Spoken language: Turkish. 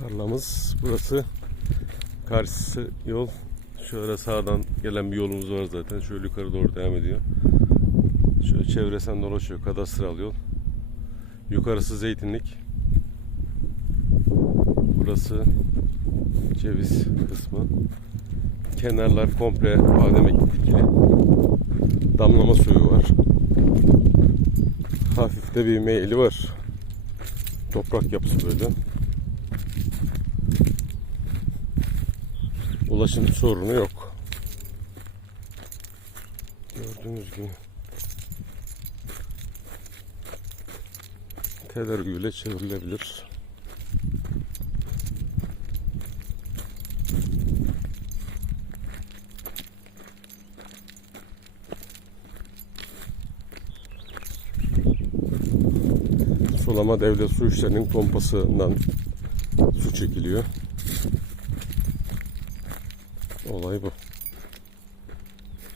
Tarlamız burası. Karşısı yol. Şöyle sağdan gelen bir yolumuz var zaten. Şöyle yukarı doğru devam ediyor. Şöyle çevresen dolaşıyor. Kadastral yol. Yukarısı zeytinlik. Burası ceviz kısmı. Kenarlar komple badem dikili. Damlama suyu var. Hafif de bir meyili var. Toprak yapısı böyle. Ulaşım sorunu yok. Gördüğünüz gibi. Tedargüyle çevrilebilir. Sulama devlet su işlerinin pompasından su çekiliyor. Olay bu.